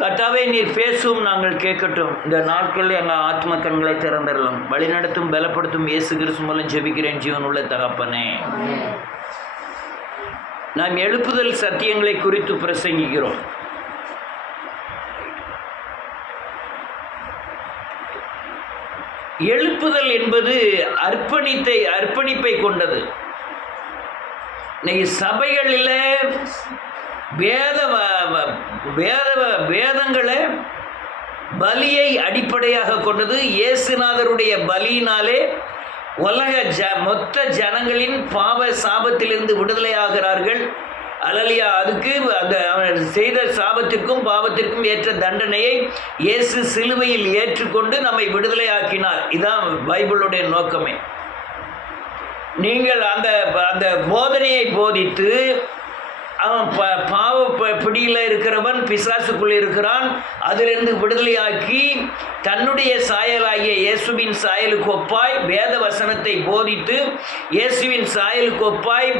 கர்த்தாவே, நீர் பேசும், நாங்கள் கேட்கட்டும். இந்த நாட்களில் எங்கள் ஆத்ம கண்களை திறந்தரலாம். வழிநடத்தும், பலப்படுத்தும் இயேசு கிறிஸ்து மூலம் ஜெபிக்கிறேன் ஜீவனுள்ள தகப்பனே. நாம் எழுப்புதல் சத்தியங்களை குறித்து பிரசங்கிக்கிறோம். எழுப்புதல் என்பது அர்ப்பணிப்பை கொண்டது. இன்னைக்கு சபைகளில் வேதங்களை பலியை அடிப்படையாக கொண்டது. இயேசுநாதருடைய பலியினாலே மொத்த ஜனங்களின் பாவ சாபத்திலிருந்து விடுதலை ஆகிறார்கள். அல்லேலூயா. அதுக்கு அந்த செய்த சாபத்திற்கும் பாவத்திற்கும் ஏற்ற தண்டனையை இயேசு சிலுவையில் ஏற்றுக்கொண்டு நம்மை விடுதலை ஆக்கினார். இதுதான் பைபிளுடைய நோக்கமே. நீங்கள் அந்த போதனையை போதித்து அவன் பாவ பிடியில் இருக்கிறவன் பிசாசுக்குள் இருக்கிறான், அதிலிருந்து விடுதலையாக்கி தன்னுடைய சாயலாகிய இயேசுவின் சாயலுக்கு ஒப்பாய் வேத வசனத்தை போதித்து இயேசுவின் சாயலுக்கு ஒப்பாய்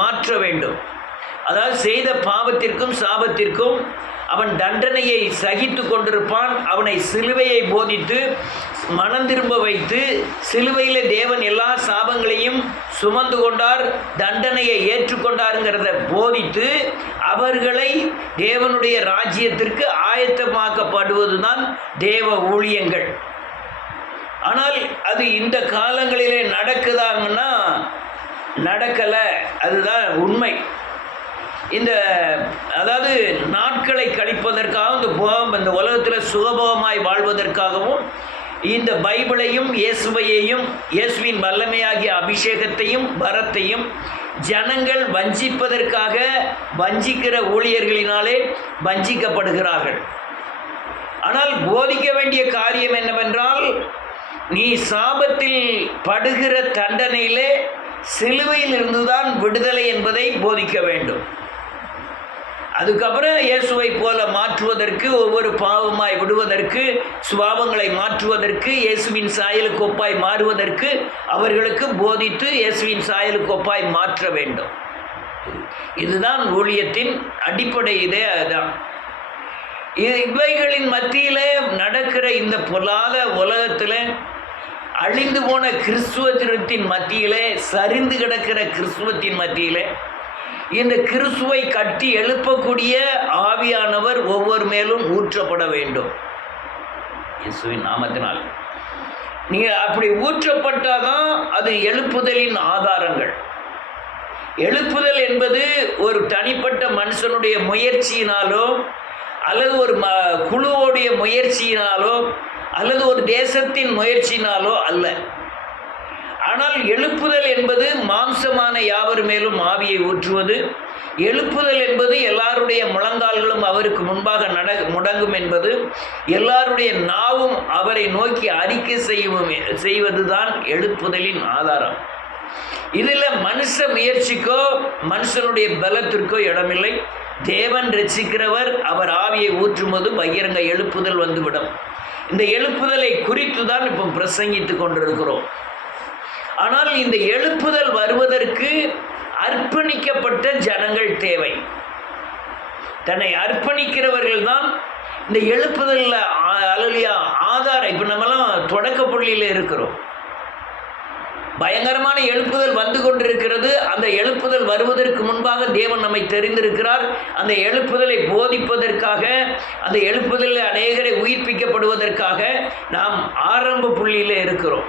மாற்ற வேண்டும். அதாவது செய்த பாவத்திற்கும் சாபத்திற்கும் அவன் தண்டனையை சகித்து கொண்டிருப்பான். அவனை சிலுவையை போதித்து மனம் திரும்ப வைத்து, சிலுவையில் தேவன் எல்லா சாபங்களையும் சுமந்து கொண்டார், தண்டனையை ஏற்றுக்கொண்டாருங்கிறத போதித்து அவர்களை தேவனுடைய ராஜ்யத்திற்கு ஆயத்தமாக்கப்படுவது தான் தேவ ஊழியங்கள். ஆனால் அது இந்த காலங்களிலே நடக்குதாங்கன்னா நடக்கலை. அதுதான் உண்மை. அதாவது நாட்களை கழிப்பதற்காகவும் இந்த உலகத்தில் சுகபோகமாய் வாழ்வதற்காகவும் இந்த பைபிளையும் இயேசுவையையும் இயேசுவின் வல்லமையாகிய அபிஷேகத்தையும் வரத்தையும் ஜனங்கள் வஞ்சிப்பதற்காக வஞ்சிக்கிற ஊழியர்களினாலே வஞ்சிக்கப்படுகிறார்கள். ஆனால் போதிக்க வேண்டிய காரியம் என்னவென்றால், நீ சாபத்தில் படுகிற தண்டனையிலே சிலுவையில் இருந்துதான் விடுதலை என்பதை போதிக்க வேண்டும். அதுக்கப்புறம் இயேசுவை போல மாற்றுவதற்கு, ஒவ்வொரு பாவமாய் விடுவதற்கு, சுபாவங்களை மாற்றுவதற்கு, இயேசுவின் சாயலுக்கு ஒப்பாய் மாறுவதற்கு அவர்களுக்கு போதித்து இயேசுவின் சாயலுக்கு ஒப்பாய் மாற்ற வேண்டும். இதுதான் ஊழியத்தின் அடிப்படை. இதே அதுதான். இவைகளின் மத்தியில் நடக்கிற இந்த பொல்லாத உலகத்தில் அழிந்து போன கிறிஸ்துவத்தின் மத்தியிலே, சரிந்து கிடக்கிற கிறிஸ்துவத்தின் மத்தியிலே இந்த கிறிஸ்துவை கட்டி எழுப்பக்கூடிய ஆவியானவர் ஒவ்வொரு மேலும் ஊற்றப்பட வேண்டும் இயேசுவின் நாமத்தினால். நீங்கள் அப்படி ஊற்றப்பட்டாதான் அது எழுப்புதலின் ஆதாரங்கள். எழுப்புதல் என்பது ஒரு தனிப்பட்ட மனுஷனுடைய முயற்சியினாலோ அல்லது ஒரு குழுவோடைய முயற்சியினாலோ அல்லது ஒரு தேசத்தின் முயற்சியினாலோ அல்ல. ஆனால் எழுப்புதல் என்பது மாம்சமான யாவர் மேலும் ஆவியை ஊற்றுவது. எழுப்புதல் என்பது எல்லாருடைய முழங்கால்களும் அவருக்கு முன்பாக முடங்கும் என்பது, எல்லாருடைய நாவும் அவரை நோக்கி அறிக்கை செய்வது தான் எழுப்புதலின் ஆதாரம். இதில் மனுஷ முயற்சிக்கோ மனுஷனுடைய பலத்திற்கோ இடமில்லை. தேவன் ரட்சிக்கிறவர், அவர் ஆவியை ஊற்றும்போது பகிரங்க எழுப்புதல் வந்துவிடும். இந்த எழுப்புதலை குறித்து தான் இப்போ பிரசங்கித்து கொண்டிருக்கிறோம். ஆனால் இந்த எழுப்புதல் வருவதற்கு அர்ப்பணிக்கப்பட்ட ஜனங்கள் தேவை. தன்னை அர்ப்பணிக்கிறவர்கள் தான் இந்த எழுப்புதலில் அல்லேலூயா ஆதாரம். இப்போ நம்மலாம் தொடக்க புள்ளியில் இருக்கிறோம். பயங்கரமான எழுப்புதல் வந்து கொண்டிருக்கிறது. அந்த எழுப்புதல் வருவதற்கு முன்பாக தேவன் நம்மை தெரிந்திருக்கிறார். அந்த எழுப்புதலை போதிப்பதற்காக, அந்த எழுப்புதலில் அநேகரை உயிர்ப்பிக்கப்படுவதற்காக நாம் ஆரம்ப புள்ளியில் இருக்கிறோம்,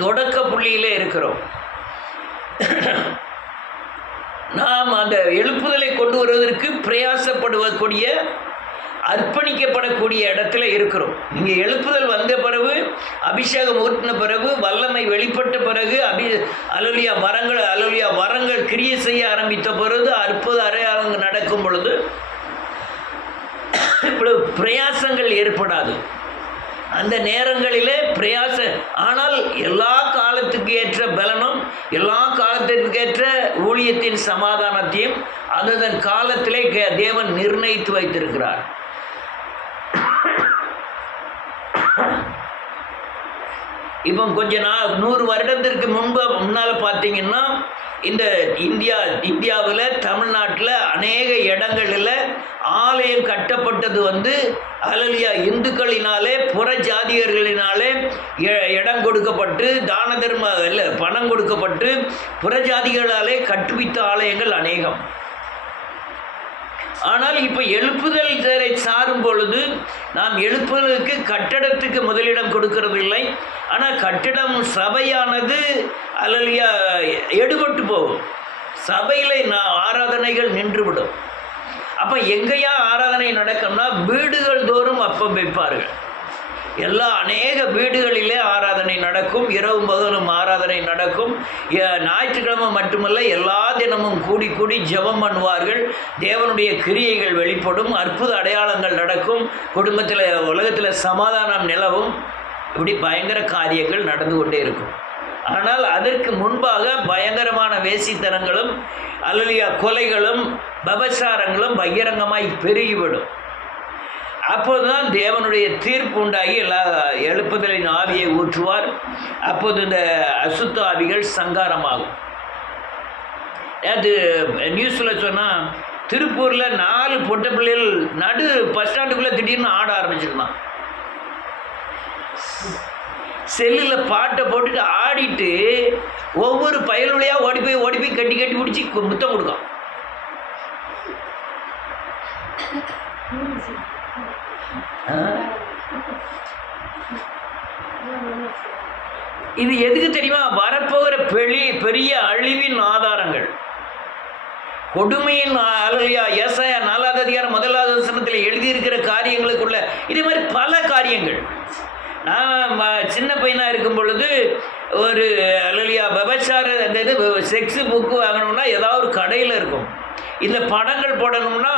தொடக்க புள்ளியிலே இருக்கிறோம். நாம் அந்த எழுப்புதலை கொண்டு வருவதற்கு பிரயாசப்படக்கூடிய, அர்ப்பணிக்கப்படக்கூடிய இடத்துல இருக்கிறோம். நீங்கள் எழுப்புதல் வந்த பிறகு, அபிஷேகம் ஊற்றின பிறகு, வல்லமை வெளிப்பட்ட பிறகு, வரங்கள் கிரியை செய்ய ஆரம்பித்த பிறகு, அற்புத அடையாளங்கள் நடக்கும் பொழுது இவ்வளவு பிரயாசங்கள் ஏற்படாது. அந்த நேரங்களிலே ஆனால் எல்லா காலத்துக்கு ஏற்ற பலனும் எல்லா காலத்திற்கு ஏற்ற ஊழியத்தின் சமாதானத்தையும் அதன் காலத்திலே தேவன் நிர்ணயித்து வைத்திருக்கிறார். இப்போ கொஞ்ச 100 வருடத்திற்கு முன்னால் பார்த்தீங்கன்னா இந்த இந்தியாவில் தமிழ்நாட்டில் அநேக இடங்களில் ஆலயம் கட்டப்பட்டது அல்லேலூயா இந்துக்களினாலே புற ஜாதியர்களினாலே இடம் கொடுக்கப்பட்டு தான தர்ம இல்லை பணம் கொடுக்கப்பட்டு புற ஜாதிகளாலே கட்டுவித்த ஆலயங்கள் அநேகம். ஆனால் இப்போ எழுப்புதல் சாரும் பொழுது நாம் எழுப்புதலுக்கு கட்டடத்துக்கு முதலிடம் கொடுக்கறது இல்லை. ஆனால் கட்டிடம் சபையானது அல்லேலூயா எடுபட்டு போகும். சபையில் ஆராதனைகள் நின்றுவிடும். அப்போ எங்கேயா ஆராதனை நடக்கும்னா வீடுகள் தோறும் அப்பம் வைப்பார்கள். அநேக வீடுகளிலே ஆராதனை நடக்கும். இரவு பகலும் ஆராதனை நடக்கும். ஞாயிற்றுக்கிழமை மட்டுமல்ல, எல்லா தினமும் கூடி கூடி ஜெபம் பண்ணுவார்கள். தேவனுடைய கிரியைகள் வெளிப்படும். அற்புத அடையாளங்கள் நடக்கும். குடும்பத்தில் உலகத்தில் சமாதானம் நிலவும். இப்படி பயங்கர காரியங்கள் நடந்து கொண்டே இருக்கும். ஆனால் அதற்கு முன்பாக பயங்கரமான வேசித்தனங்களும் அல்லேலூயா கொலைகளும் விபச்சாரங்களும் பகிரங்கமாய் பெருகிவிடும். அப்போதுதான் தேவனுடைய தீர்ப்பு உண்டாகி எல்லா எழுப்புதலின் ஆவியை ஊற்றுவார். அப்போது இந்த அசுத்த ஆவிகள் சங்காரமாகும். அது நியூஸில் சொன்னால் திருப்பூரில் 4 பொட்ட பிள்ளைகள் நடு பஸ் ஸ்டாண்டுக்குள்ளே திடீர்னு ஆட ஆரம்பிச்சிருந்தான். செல்லில் பாட்டை போட்டுட்டு ஆடிட்டு ஒவ்வொரு பயலுடையாக ஓடி போய் கட்டி பிடிச்சி முத்தம் கொடுக்கும். இது எதுக்கு தெரியுமா? வரப்போகிற பெரிய அழிவின் ஆதாரங்கள், கொடுமையின் அல்லேலூயா ஏசாயா 4வது அதிகாரம் 1வது வசனத்தில் எழுதியிருக்கிற காரியங்களுக்குள்ள இதே மாதிரி பல காரியங்கள். நான் சின்ன பையனாக இருக்கும் பொழுது ஒரு அல்லேலூயா விபச்சார அந்த இது செக்ஸு புக்கு வாங்கணும்னா ஏதாவது ஒரு கடையில் இருக்கும். இந்த படங்கள் போடணும்னா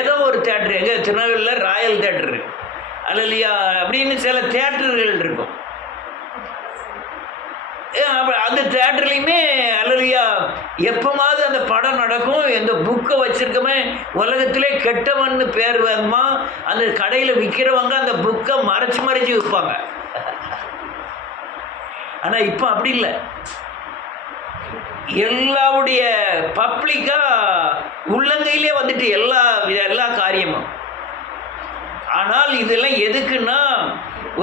ஏதோ ஒரு தேட்டரு, எங்கள் திருநெல்வேலியில் ராயல் தேட்டரு அல்லேலூயா அப்படின்னு சில தேட்டர்கள் இருக்கும். அந்த தேட்டர்லையுமே அல்லேலூயா எப்போமாவது அந்த படம் நடக்கும். இந்த புக்கை வச்சுருக்கமே உலகத்திலே கெட்டவன்னு பேர் வேணுமா அந்த கடையில் விற்கிறவங்க அந்த புக்கை மறைச்சி விற்பாங்க. ஆனால் இப்போ அப்படி இல்லை. எல்லாவுடைய பப்ளிக்காக உள்ளங்கையிலே வந்துட்டு எல்லா காரியமும். ஆனால் இதெல்லாம் எதுக்குன்னா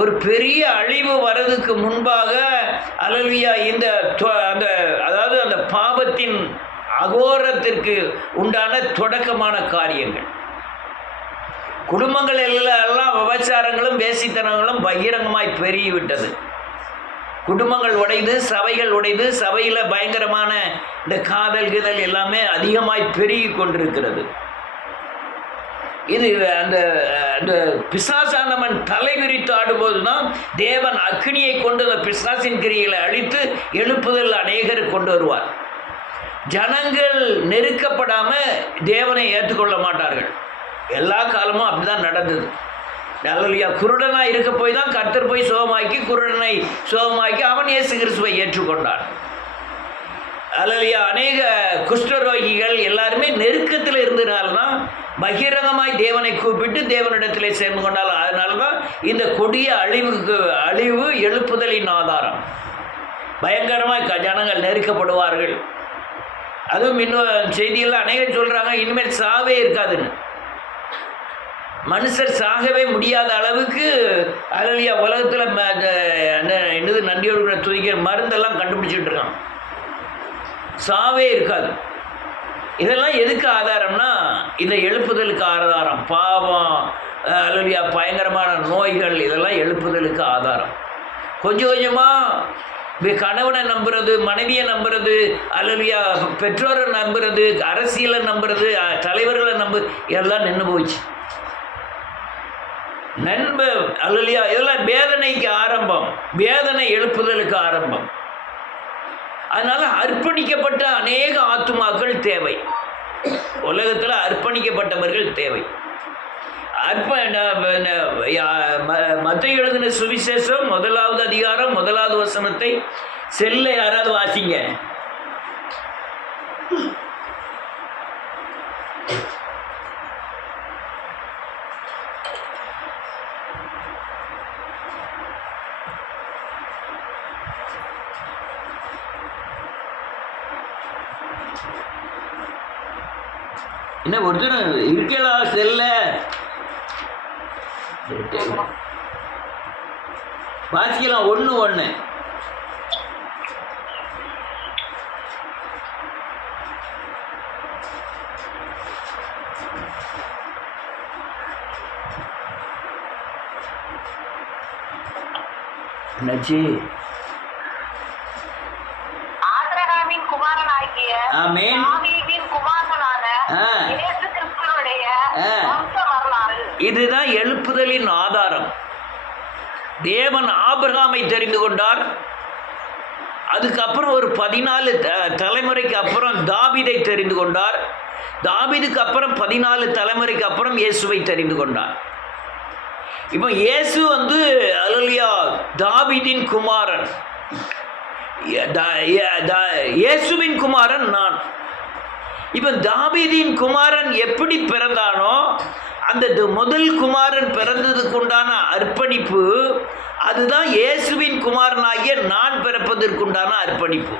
ஒரு பெரிய அழிவு வர்றதுக்கு முன்பாக அல்லேலூயா அதாவது அந்த பாவத்தின் அகோரத்திற்கு உண்டான தொடக்கமான காரியங்கள். குடும்பங்கள் எல்லாம் விபச்சாரங்களும் வேசித்தனங்களும் பகிரங்கமாய் பெருகிவிட்டது. குடும்பங்கள் உடைந்து சபைகள் உடைந்து சபையில் பயங்கரமான இந்த காதல் எல்லாமே அதிகமாய் பெருகி கொண்டிருக்கிறது. இது அந்த பிசாசானவன் தலை விரித்து ஆடும்போது தான் தேவன் அக்னியை கொண்டு அந்த பிசாசின் கிரிகளை அழித்து எழுப்புதல் அநேகர் கொண்டு வருவார். ஜனங்கள் நெருக்கப்படாமல் தேவனை ஏற்றுக்கொள்ள மாட்டார்கள். எல்லா காலமும் அப்படிதான் நடந்தது. அல்லேலூயா குருடனாக இருக்க போய் தான் கர்த்தர் போய் சுகமாக்கி குருடனை சுகமாக்கி அவன் இயேசு கிறிஸ்துவை ஏற்றுக்கொண்டான். அல்லேலூயா அநேக குஷ்டரோகிகள் எல்லாருமே நெருக்கத்தில் இருந்ததுனால்தான் பகிரங்கமாய் தேவனை கூப்பிட்டு தேவனிடத்திலே சேர்ந்து கொண்டால். அதனால தான் இந்த கொடிய அழிவு எழுப்புதலின் ஆதாரம். பயங்கரமாக ஜனங்கள் நெருக்கப்படுவார்கள். அதுவும் இன்னும் செய்தியெல்லாம் அநேகம் சொல்கிறாங்க இனிமேல் சாவே இருக்காதுன்னு. மனுஷர் சாகவே முடியாத அளவுக்கு அல்லேலூயா உலகத்தில் என்னது நன்றியோடு துதிக்கிற மருந்தெல்லாம் கண்டுபிடிச்சிட்டு இருக்கான். சாவே இருக்காது. இதெல்லாம் எதுக்கு ஆதாரம்னா இந்த எழுப்புதலுக்கு ஆதாரம். பாவம் அல்லேலூயா பயங்கரமான நோய்கள் இதெல்லாம் எழுப்புதலுக்கு ஆதாரம். கொஞ்சம் கொஞ்சமாக கணவனை நம்புறது, மனைவியை நம்புறது, அல்லேலூயா பெற்றோரை நம்புறது, அரசியலை நம்புறது, தலைவர்களை எல்லாம் நின்று போச்சு. அல்லேலூயா இதெல்லாம் வேதனைக்கு ஆரம்பம். வேதனை எழுப்புதலுக்கு ஆரம்பம். அதனால் அர்ப்பணிக்கப்பட்ட அநேக ஆத்துமாக்கள் தேவை. உலகத்தில் அர்ப்பணிக்கப்பட்டவர்கள் தேவை. மத்தேயு எழுதின சுவிசேஷம் 1வது அதிகாரம் 1வது வசனத்தை செல்ல யாராவது வாசிங்க. என்ன ஒருத்தர் இருக்கலாம் செல்ல வாசிக்கலாம் 1:1. என்னாச்சு? ஆபிரகாமின் குமாரனாகிய ஆமென். தாவீதின் குமாரனான இயேசு கிறிஸ்துவுடைய வம்ச வரலாறு. இதுதான் எழுப்புதலின் ஆதாரம். தேவன் ஆபிரகாமை தெரிந்து கொண்டார். அதுக்கப்புறம் ஒரு 14 தலைமுறைக்கு அப்புறம் தாவீதை தெரிந்து கொண்டார். தாவீதுக்கு அப்புறம் 14 தலைமுறைக்கு அப்புறம் இயேசுவை தெரிந்து கொண்டார். இப்போ இயேசு அல்லேலூயா தாவீதின் குமாரன், இயேசுவின் குமாரன் நான். இப்போ தாவீதின் குமாரன் எப்படி பிறந்தானோ அந்த முதல் குமாரன் பிறந்ததுக்கு உண்டான அர்ப்பணிப்பு, அதுதான் இயேசுவின் குமாரனாகிய நான் பிறப்பதற்குண்டான அர்ப்பணிப்பு.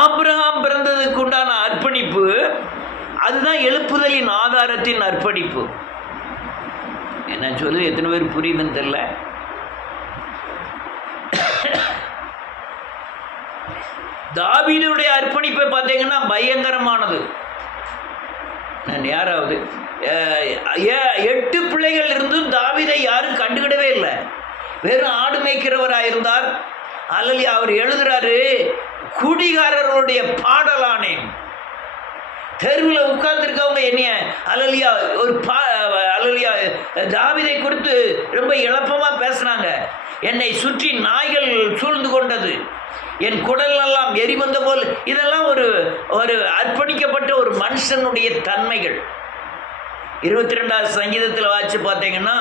ஆபிரகாம் பிறந்ததுக்கு உண்டான அர்ப்பணிப்பு, அதுதான் எழுப்புதலின் ஆதாரத்தின் அர்ப்பணிப்பு. என்ன சொல்லு, எத்தனை பேர் புரியுதுன்னு தெரியல. தாவீதுடைய அர்ப்பணிப்பை பார்த்தீங்கன்னா பயங்கரமானது. நான் யாராவது 8 பிள்ளைகள் இருந்தும் தாவீதை யாரும் கண்டுகிடவே இல்லை. வெறும் ஆடு மேய்க்கிறவராயிருந்தார். அல்லையா, அவர் எழுதுறாரு, குடிகாரர்களுடைய பாடலானேன். தெருவில் உட்கார்ந்துருக்கவங்க என்னைய அல்லையா அல்லையா தாவீதை குறித்து ரொம்ப இழப்பமாக பேசுனாங்க. என்னை சுற்றி நாய்கள் சூழ்ந்து கொண்டது, என் குடல் எல்லாம் எரிவந்த போல். இதெல்லாம் ஒரு அர்ப்பணிக்கப்பட்ட ஒரு மனுஷனுடைய தன்மைகள். 22வது சங்கீதத்தில் வாசித்து பார்த்தீங்கன்னா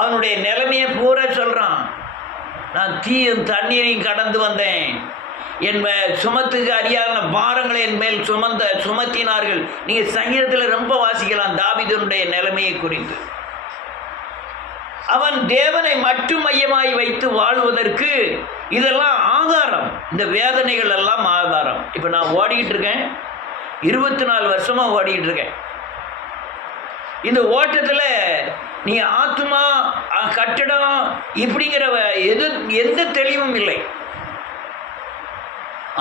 அவனுடைய நிலைமையை பூரா சொல்கிறான். நான் தீயும் தண்ணீரையும் கடந்து வந்தேன், என் சுமத்துக்கு அறியாத பாரங்களை என் மேல் சுமத்தினார்கள். நீங்கள் சங்கீதத்தில் ரொம்ப வாசிக்கலாம் தாவீதுடைய நிலைமையை குறித்து. அவன் தேவனை மட்டும் மையமாய் வைத்து வாழ்வதற்கு இதெல்லாம் ஆதாரம். இந்த வேதனைகள் எல்லாம் ஆதாரம். இப்போ நான் ஓடிக்கிட்டு இருக்கேன், 24 வருஷமாக ஓடிக்கிட்டு இருக்கேன். இந்த ஓட்டத்தில் நீங்கள் ஆத்மா கட்டடம் இப்படிங்கிற எந்த தெளிவும் இல்லை.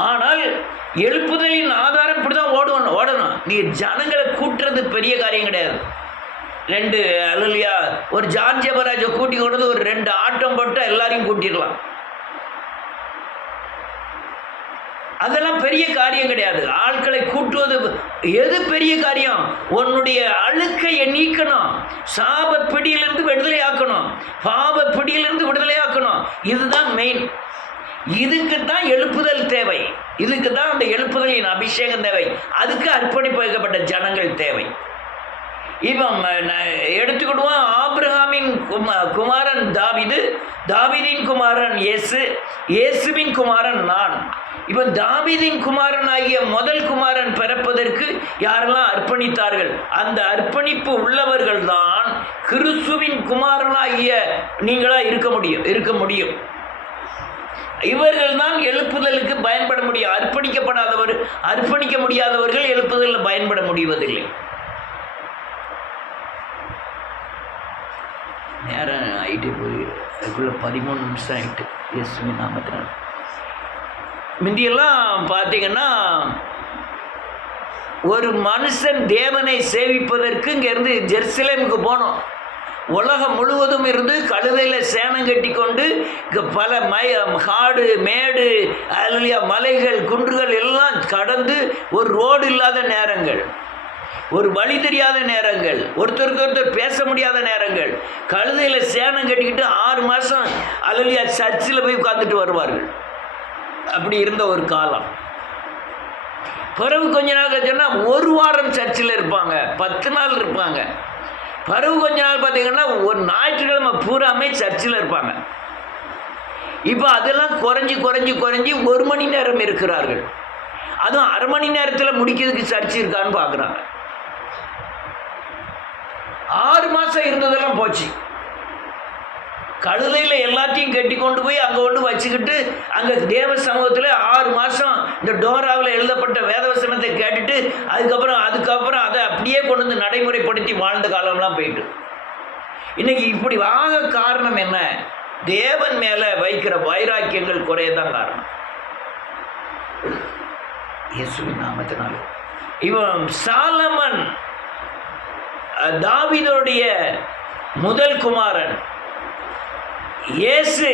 ஆனால் எழுப்புதலின் ஆதாரம் இப்படி தான் ஓடணும். நீங்கள் ஜனங்களை கூட்டுறது பெரிய காரியம் கிடையாது. 2 அல்லையா ஒரு ஜார்ஜ் ஜெபராஜை கூட்டி கொண்டது ஒரு 2 ஆட்டம் போட்டால் எல்லாரையும் கூட்டிடலாம். அதெல்லாம் பெரிய காரியம் கிடையாது. ஆட்களை கூட்டுவது எது பெரிய காரியம்? உன்னுடைய அழுக்கையை நீக்கணும், சாப பிடியிலிருந்து விடுதலை ஆக்கணும், பாவ பிடியிலிருந்து விடுதலை ஆக்கணும். இதுதான் மெயின். இதுக்கு தான் எழுப்புதல் தேவை. இதுக்கு தான் அந்த எழுப்புதலின் அபிஷேகம் தேவை. அதுக்கு அர்ப்பணிப்பு வைக்கப்பட்ட ஜனங்கள் தேவை. இப்போ எடுத்துக்கிடுவோம், ஆபிரகாமின் குமாரன் தாவீது, தாவீதின் குமாரன் இயேசு, இயேசுவின் குமாரன் நான். இப்போ தாவீதின் குமாரன் ஆகிய முதல் குமாரன் பிறப்பதற்கு யாரெல்லாம் அர்ப்பணித்தார்கள், அந்த அர்ப்பணிப்பு உள்ளவர்கள் தான் கிறிஸ்துவின் குமாரனாகிய நீங்களாக இருக்க முடியும். இவர்கள் தான் எழுப்புதலுக்கு பயன்பட முடியும். அர்ப்பணிக்க முடியாதவர்கள் எழுப்புதலில் பயன்பட முடிவதில்லை. நேரம் ஆகிட்டு போய் அதுக்குள்ளே 13 நிமிஷம் ஆகிட்டு. இயேசுவின் நாமத்தினால். முந்தியெல்லாம் பார்த்தீங்கன்னா ஒரு மனுஷன் தேவனை சேவிப்பதற்கு இங்கேருந்து ஜெருசலேமுக்கு போனோம். உலகம் முழுவதும் இருந்து கழுதையில் சேனம் கட்டி கொண்டு பல காடு மேடு அல்லையா மலைகள் குன்றுகள் எல்லாம் கடந்து ஒரு ரோடு இல்லாத நேரங்கள், ஒரு வழி தெரியாத நேரங்கள், ஒருத்தருக்கு ஒருத்தர் பேச முடியாத நேரங்கள், கழுதையில் சேனம் கட்டிக்கிட்டு 6 மாதம் அல்லையா சர்ச்சில் போய் உட்காந்துட்டு வருவார்கள். அப்படி இருந்த ஒரு காலம். பிறகு கொஞ்ச நாள் கழிச்சோன்னா 1 வாரம் சர்ச்சில் இருப்பாங்க, 10 நாள் இருப்பாங்க. பிறகு கொஞ்ச நாள் பார்த்தீங்கன்னா ஒரு ஞாயிற்றுக்கிழமை பூராமே சர்ச்சில் இருப்பாங்க. இப்போ அதெல்லாம் குறைஞ்சி 1 மணி நேரம் இருக்கிறார்கள். அதுவும் 1/2 மணி நேரத்தில் முடிக்கிறதுக்கு சர்ச் இருக்கான்னு பார்க்குறாங்க. 6 மாதம் இருந்ததெல்லாம் போச்சு. கழுதையில் எல்லாத்தையும் கட்டி கொண்டு போய் அங்கே கொண்டு வச்சுக்கிட்டு அங்கே தேவ சமூகத்தில் 6 மாதம் இந்த டோராவில் எழுதப்பட்ட வேதவசனத்தை கேட்டுட்டு அதுக்கப்புறம் அதை அப்படியே கொண்டு வந்து நடைமுறைப்படுத்தி வாழ்ந்த காலம்லாம் போயிட்டு. இன்னைக்கு இப்படி ஆக காரணம் என்ன? தேவன் மேலே வைக்கிற வைராக்கியங்கள் குறையதான் காரணம். இயேசுவின் நாமத்தினால இவன் சாலமன் தாவீதுடைய முதல் குமாரன். இயேசு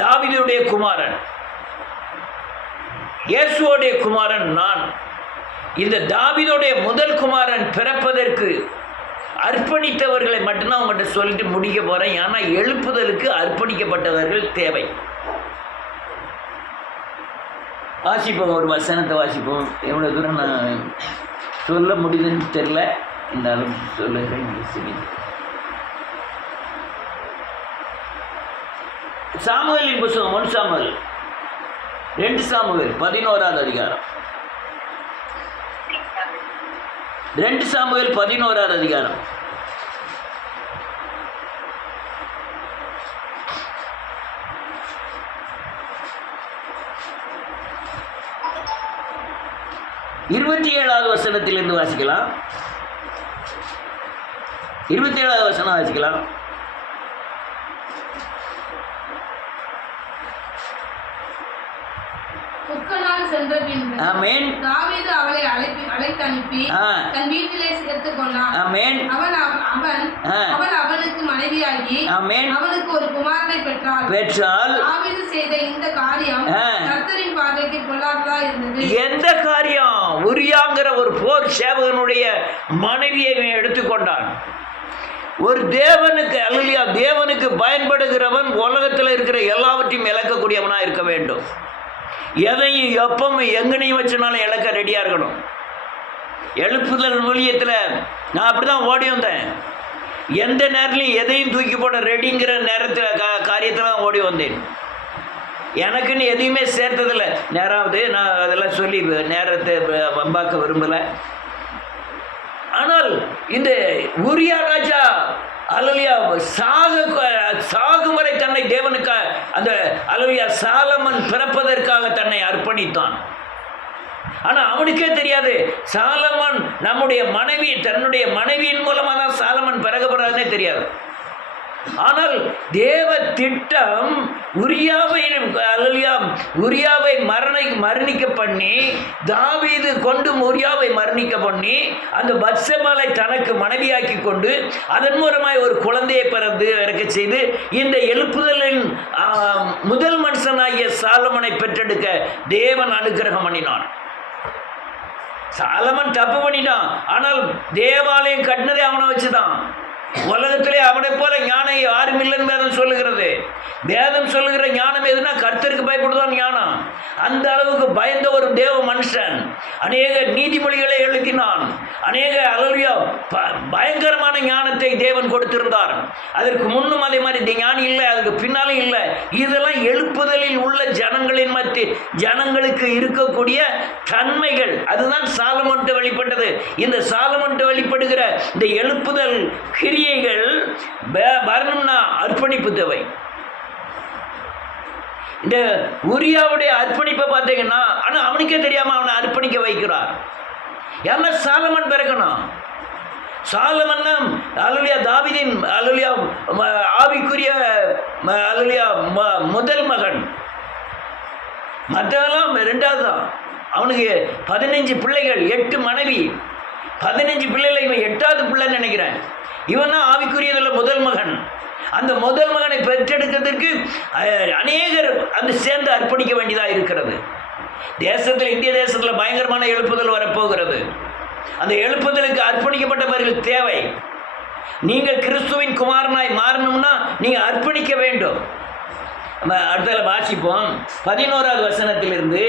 தாவீதுடைய குமாரன், இயேசுவோடைய குமாரன் நான். இந்த தாவீதுடைய முதல் குமாரன் பிறப்பதற்கு அர்ப்பணித்தவர்களை மட்டும்தான் அவங்ககிட்ட சொல்லிட்டு முடிக்க போகிறேன். ஏன்னா எழுப்புதலுக்கு அர்ப்பணிக்கப்பட்டவர்கள் தேவை. வாசிப்போம், ஒரு வசனத்தை வாசிப்போம். எவ்வளோ தூரம் நான் சொல்ல முடியுதுன்னு தெரில, இருந்தாலும் சொல்லுகிறேன். சாமுவேலின் புத்தகம் 1 சாமுவேல் 2 சாமுவேல் 11வது அதிகாரம். 2 சாமுவேல் 11வது அதிகாரம். இருபத்தி 7வது வசனத்திலிருந்து வாசிக்கலாம். 27வது வசனம் வாசிக்கலாம். சென்ற பின்பு தாவீது அவளை அழைத்து அனுப்பி தன் வீட்டிலே சேர்த்துக் கொண்டான். அவள் அவனுக்கு மனைவியாகி அவனுக்கு ஒரு குமாரனை பெற்றாள். தாவீது செய்த இந்த காரியம் கர்த்தரின் பார்வைக்கு பொல்லாததா இருந்தது. எந்த காரியம்? உரியாங்கிற ஒரு போர் சேவகனுடைய மனைவியை எடுத்துக்கொண்டான். ஒரு தேவனுக்கு அல்லையா, தேவனுக்கு பயன்படுகிறவன் உலகத்தில் இருக்கிற எல்லாவற்றையும் இழக்கக்கூடியவனாக இருக்க வேண்டும். எதையும் எப்பவும் எங்கனையும் வச்சுனாலும் இழக்க ரெடியாக இருக்கணும். எழுப்புதல் ஊழியத்தில் நான் அப்படி தான் ஓடி வந்தேன். எந்த நேரத்துலையும் எதையும் தூக்கி போட ரெடிங்கிற நேரத்தில் காரியத்தில் தான் ஓடி வந்தேன். எனக்குன்னு எதையுமே சேர்த்ததில்லை. நேராவது நான் அதெல்லாம் சொல்லி நேரத்தை வம்பாக்க விரும்பலை. ஆனால் இந்த உரியா ராஜா அல்லேலூயா சாகும் வரை தன்னை தேவனுக்கு அந்த அல்லேலூயா சாலமன் பிறப்பதற்காக தன்னை அர்ப்பணித்தான். ஆனால் அவனுக்கே தெரியாது சாலமன் நம்முடைய மனைவி, தன்னுடைய மனைவியின் மூலமாக தான் சாலமன் பிறகுபடாதுன்னே தெரியாது. ஆனால் தேவ திட்டம் உரியாவை மரணிக்க பண்ணி, தாவீது கொண்டு உரியாவை மரணிக்க பண்ணி அந்த பத்சேபாளை தனக்கு மனைவியாக்கி கொண்டு அதன் மூலமாய் ஒரு குழந்தையை பிறக்க செய்து இந்த எழுப்புதலின் முதல் மனுஷனாகிய சாலமனை பெற்றெடுக்க தேவன் அனுக்கிரகம் பண்ணினான். சாலமன் தப்பு பண்ணிட்டான். ஆனால் தேவாலயம் கட்டினதே அவனை வச்சுதான். உலகத்திலே அவனை போல ஞானம் யாரும் இல்லைன்னு வேதம் சொல்லுகிறது. வேதம் சொல்லுகிற ஞானம் எதுனா கர்த்தருக்கு பயப்படுதான் ஞானம். அந்த அளவுக்கு பயந்த ஒரு தேவ மனுஷன் அநேக நீதிமொழிகளை எழுதினான். அநேக அல்லேலூயா பயங்கரமான ஞானத்தை தேவன் கொடுத்திருந்தார். அதற்கு முன்னும் அதே மாதிரி ஞானம் இல்லை, அதுக்கு பின்னாலும் இல்லை. இதெல்லாம் எழுப்புதலில் உள்ள ஜனங்களின் மத்திய ஜனங்களுக்கு இருக்கக்கூடிய தன்மைகள். அதுதான் சாலமோன்ட்டு வெளிப்பட்டது. இந்த சாலமோன்ட்டு வெளிப்படுகிற இந்த எழுப்புதல் கிரியைகள் வரணும்னா அர்ப்பணிப்பு தேவை. இந்த உரியாவுடைய அர்ப்பணிப்பை பார்த்தீங்கன்னா, ஆனால் அவனுக்கே தெரியாமல் அவனை அர்ப்பணிக்க வைக்கிறார். ஏன்னா சாலமன் பிறக்கணும். சாலமன் அல்லேலூயா தாவீதின் அல்லேலூயா ஆவிக்குரிய அல்லேலூயா முதல் மகன். மற்றவெல்லாம் 2வது தான். அவனுக்கு 15 பிள்ளைகள், 8 மனைவி, 15 பிள்ளைகள். இவன் 8வது பிள்ளைன்னு நினைக்கிறேன். இவன் தான் ஆவிக்குரியதுள்ள முதல் மகன். அந்த முதல் மகனை பெற்றெடுக்கிறதுக்கு அநேகர் அந்த சேர்ந்து அர்ப்பணிக்க வேண்டியதாக இருக்கிறது. தேசத்தில், இந்திய தேசத்தில் பயங்கரமான எழுப்புதல் வரப்போகிறது. அந்த எழுப்புதலுக்கு அர்ப்பணிக்கப்பட்டவர்கள் தேவை. நீங்கள் கிறிஸ்துவின் குமாரனாய் மாறணும்னா நீங்கள் அர்ப்பணிக்க வேண்டும். நம்ம அடுத்தல வாசிப்போம் 11வது வசனத்திலிருந்து.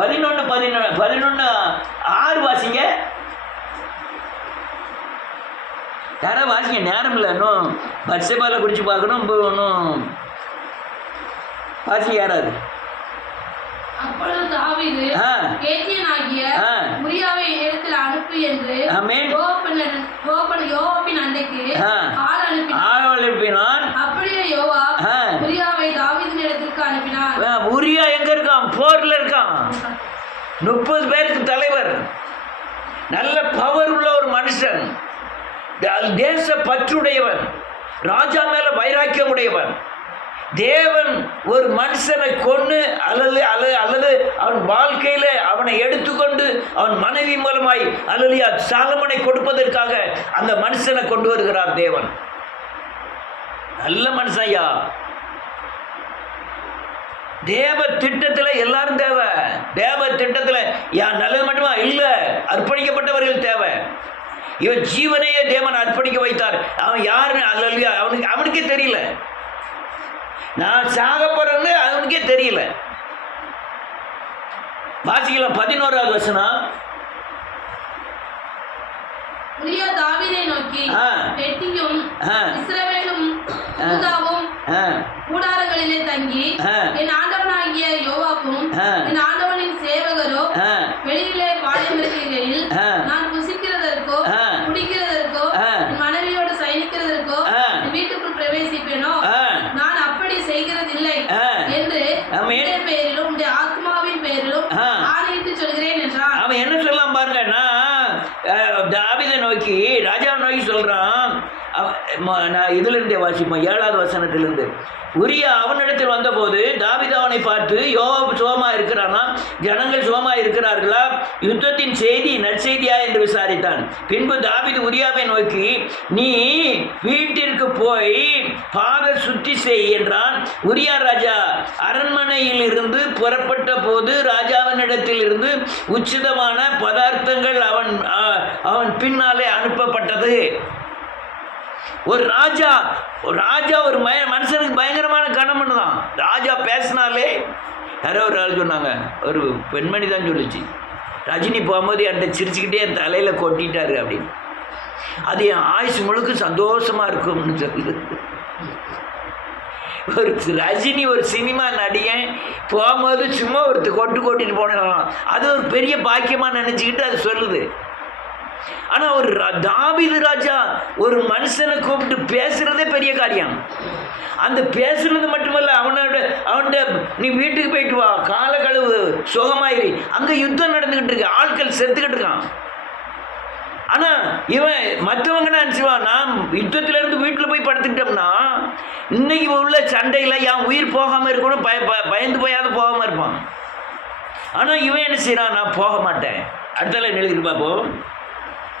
பதினொன்று 6 வாசிங்க. யாராவது வாசிங்க, நேரம் இல்லை. இன்னும் பட்சபால குடிச்சு பார்க்கணும். இன்னும் வாசிங்க யாராவது. அப்பொழுது தாவீது கேத்தியனாகிய உரியாவை என்னிடத்தில் அனுப்பு என்று யோவாபின் அண்டைக்கு ஆள் அனுப்பினான். அப்படியே யோவாப் உரியாவை தாவீதின் இடத்திற்கு அனுப்பினான். உரியா எங்க இருக்கான்? போர்ல இருக்கான். 30 பேருக்கு தலைவர், நல்ல பவர் உள்ள ஒரு மனுஷன், தேச பற்றுடையவன், ராஜா மேல வைராக்கியம் உடையவன். தேவன் ஒரு மனுஷனை கொண்டு அல்லது அவன் வாழ்க்கையில அவனை எடுத்துக்கொண்டு அவன் மனைவி மூலமாய் அல்லது சாலமனை கொடுப்பதற்காக அந்த மனுஷனை கொண்டு வருகிறார் தேவன். நல்ல மனுஷன் ஐயா. தேவ திட்டத்தில் எல்லாரும் தேவை. தேவ திட்டத்தில் நல்லது மட்டுமா இல்லை, அர்ப்பணிக்கப்பட்டவர்கள் தேவை. இவன் ஜீவனையே தேவன் அர்ப்பணிக்க வைத்தார். அவன் யாருன்னு அல்லையா அவனுக்கே தெரியல. நான் சாக போறேன்னு அவனுக்கே தெரியல. வாசிக்கலாம் 11வது வசனம். உரியா தாவீதை நோக்கி, பெட்டியும் இஸ்ரவேலும் யூதாவும் கூடாரங்களிலே தங்கி என் ஆண்டவனாகிய யோவாப்பும் என் ஆண்டவனின் சேவகரோ வெளியிலே பாளையமிருக்கையில் நான் புசிக்கிறதற்கோ குடிக்கிறதற்கோ என் மனைவியோடு சயனிக்கிறதற்கோ வீட்டுக்குள் பிரவேசிப்பேனோ? நான் அப்படி செய்கிறதில்லை என்று உடைய பெயரிலும் உடைய ஆத்மாவின் பெயரிலும் ஆணையிட்டு சொல்கிறேன் என்றான். அவன் என்ன சொல்லலாம் பாருங்க. நான் தாவீதை நோக்கி, ராஜாவை நோக்கி சொல்றான். நான் இதுல இருந்தே வாசிப்போம் 7வது வசனத்திலிருந்து. உரியா அவனிடத்தில் வந்தபோது தாவீது அவனை பார்த்து, யோவாப் சுகமா இருக்கிறானா? ஜனங்கள் சுகமா இருக்கிறார்களா? யுத்தத்தின் செய்தி நற்செய்தியா என்று விசாரித்தான். பின்பு தாவீது உரியாவை நோக்கி, நீ வீட்டிற்கு போய் பாத சுத்தி செய் என்றான். உரியா ராஜா அரண்மனையில் இருந்து புறப்பட்ட போது ராஜாவினிடத்தில் இருந்து உச்சிதமான பதார்த்தங்கள் அவன் பின்னாலே அனுப்பப்பட்டது. ஒரு ராஜா ஒரு மனுஷனுக்கு பயங்கரமான கணவன் தான். ராஜா பேசினாலே, யாரோ ஒரு ஆள் சொன்னாங்க, ஒரு பெண்மணி தான் சொல்லிச்சு, ரஜினி போகும்போது என்கிட்ட சிரிச்சுக்கிட்டே என் தலையில் கொட்டிட்டாரு அப்படின்னு. அது என் ஆயுசு முழுக்க சந்தோஷமா இருக்கும்னு சொல்லுது. ஒரு ரஜினி ஒரு சினிமா நடிகன் போகும்போது சும்மா கொட்டிட்டு போனோம், அது ஒரு பெரிய பாக்கியமாக நினச்சிக்கிட்டு அது சொல்லுது. ஆனால் ஒரு தாவீது ராஜா ஒரு மனுஷனை கூப்பிட்டு பேசுறதே பெரிய காரியம். அந்த பேசுறது மட்டுமல்ல, அவன்கிட்ட நீ வீட்டுக்கு போயிட்டு வா, கால கழுவு, சுகமாயிரு. அங்கே யுத்தம் நடந்துக்கிட்டு இருக்கு, ஆட்கள் செத்துக்கிட்டு இருக்கான். ஆனால் இவன் மற்றவங்க நினச்சிவான், நான் யுத்தத்திலேருந்து வீட்டில் போய் படுத்துக்கிட்டோம்னா இன்னைக்கு உள்ள சண்டையில் என் உயிர் போகாமல் இருக்கணும், பயந்து போயாவது போகாமல் இருப்பான். ஆனால் இவன் என்ன செய்யறான், நான் போக மாட்டேன். அடுத்தால எழுதிட்டு பார்ப்போம்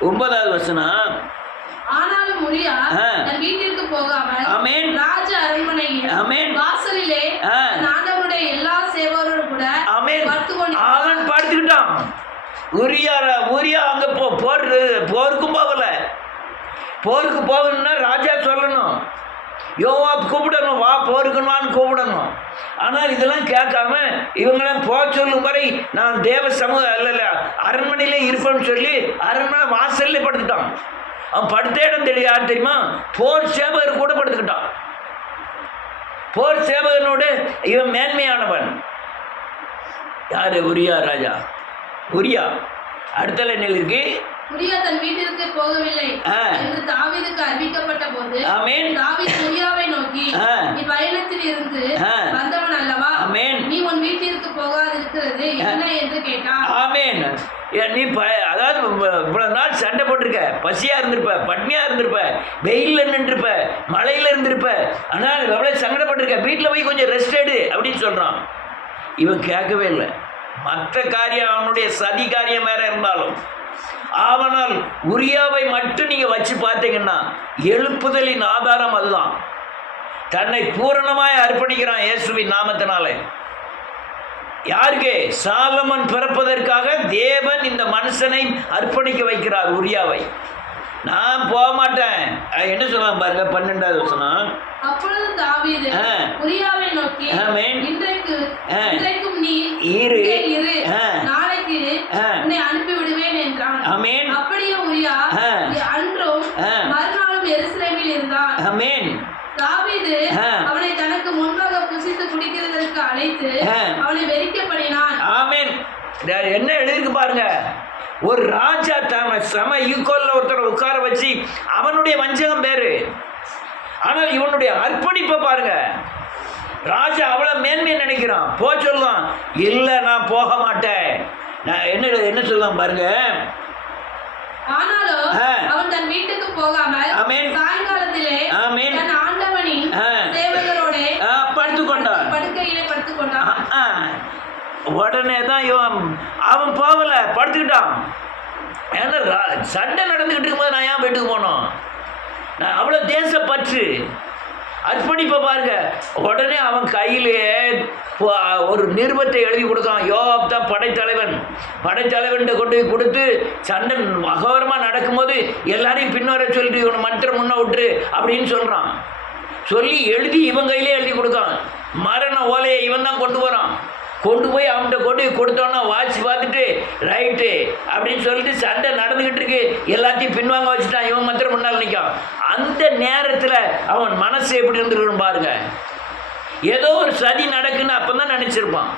9வது வசனம். ஆனாலும் உரியா தன் வீட்டிற்கு போகாமல் ராஜ அரண்மனையில் வாசலிலே ஆண்டவருடைய எல்லா சேவகரோடும் கூட அவன் படுத்துக்கிட்டான். உரியா அங்க போருக்கும் போகல. போருக்கு போகணும்னா ராஜா சொல்லணும், யோவாப் கூப்பிடணும், வா போருக்குன்னு கூப்பிடணும். ஆனால் இதெல்லாம் கேட்காம இவங்களாம் போக சொல்லும் வரை நான் தேவ சமூக அரண்மனையிலே இருப்பேன்னு சொல்லி அரண்மனை வாசல்ல படுத்துட்டான். அவன் படுத்த இடம் யார் தெரியுமா? போர் சேவகர் கூட படுத்துக்கிட்டான். போர் சேவகனோடு இவன் மேன்மையானவன். யாரு? உரியா ராஜா. உரியா அடுத்தல என்ன இருக்கு? உரியா தன் வீட்டிற்கு போகவில்லை என்று தாவீதுக்கு அறிவிக்கப்பட்ட போது தாவீது உரியாவை நோக்கி, நீ பயணத்தில் இருந்து வந்தவன் அல்லவா? நீ உன் வீட்டிற்கு போகாதிருக்கிறது என்ன என்று கேட்டான். ஆமென். நீ அதாவது இவ்வளவு நாள் சண்டை போட்டிருக்க, பசியா இருந்திருப்ப, பட்னியா இருந்திருப்ப, வெயில்ல நின்றுருப்ப, மழையில இருந்திருப்ப, ஆனால் எவ்வளவு சங்கடப்பட்டிருக்க, வீட்டில் போய் கொஞ்சம் ரெஸ்ட் எடு அப்படின்னு சொல்றான். இவன் கேட்கவே இல்லை. மற்ற காரியம் அவனுடைய சதி காரியம் வேற இருந்தாலும், ஆனால் உரியாவை மட்டும் நீங்க வச்சு பார்த்தீங்கன்னா எழுப்புதலின் ஆதாரம் அதுதான். தன்னை பூரணமாய் அர்ப்பணிக்கிறான் இயேசுவின் நாமத்தினாலே. யாருக்கு? சாலமன் பிறப்பதற்காக தேவன் இந்த மனுஷனை அர்ப்பணிக்க வைக்கிறார் உரியாவை. நான் போக மாட்டேன். என்ன சொல்லலாம் பாருங்க 12வது வசனம். அப்பொழுது தாவீது உரியாவை நோக்கி, இன்றைக்கும் நீ இரு, நாளைக்கு உன்னை அனுப்பி விடுவேன் என்றான். அப்படியே உரியா அன்றும் மறுநாளும் எருசலேமில் இருந்தான். தாவீது அவனை தனக்கு முன்பாக புசித்து குடிக்கிறதற்கு அழைத்து அவனை வெறிக்க பண்ணினான். என்ன எழுதிருக்கு பாருங்க, ஒரு ராஜா தன்னை சம ஈக்குவல்ல ஒருத்தரை உட்கார வச்சு அவனுடைய வஞ்சகம் பேரு. ஆனால் இவனுடைய அர்ப்பணிப்பை பாருங்க, ராஜா அவ்வளவு மேன்மையை நினைக்கிறான். சொல்லலாம், இல்லை நான் போக மாட்டேன். நான் என்ன சொல்லலாம் பாருங்க, ஆனாலும் அவன் தன் வீட்டுக்கு போகாமல் சாயங்காலத்திலே தன் ஆண்டவனின் சேவகரோட படுத்துக்கொண்டான், படுக்கையிலே படுத்துக்கொண்டான். உடனே தான் அவன் போகல, படுத்துக்கிட்டான். ஏன்னா சண்டை நடந்துக்கிட்டு இருக்கும்போது நான் ஏன் வீட்டுக்கு போனோம்? நான் அவ்வளோ தேசப்பற்று, அர்ப்பணிப்பை பாருங்க. உடனே அவன் கையிலே ஒரு நிருபத்தை எழுதி கொடுத்தான். யோவாப் தான் படைத்தலைவன் கொண்டு போய் கொடுத்து சண்டை அகோரமாக நடக்கும்போது எல்லாரையும் பின்வர சொல்லிட்டு இவனை மற்ற முன்ன விட்டுரு அப்படின்னு சொல்கிறான். சொல்லி எழுதி இவன் கையிலே எழுதி கொடுக்கான். மரண ஓலையை இவன் தான் கொண்டு போகிறான். கொண்டு போய் அவன்கிட்ட கொண்டு கொடுத்தோன்னா வாட்சி பார்த்துட்டு ரைட்டு அப்படின்னு சொல்லிட்டு சண்டை நடந்துக்கிட்டு இருக்கு, எல்லாத்தையும் பின்வாங்க வச்சுட்டான். இவன் மாத்திரம் முன்னால் நிற்கான். அந்த நேரத்தில் அவன் மனசு எப்படி இருந்துருக்குன்னு பாருங்க. ஏதோ ஒரு சதி நடக்குன்னு அப்போ தான் நினச்சிருப்பான்.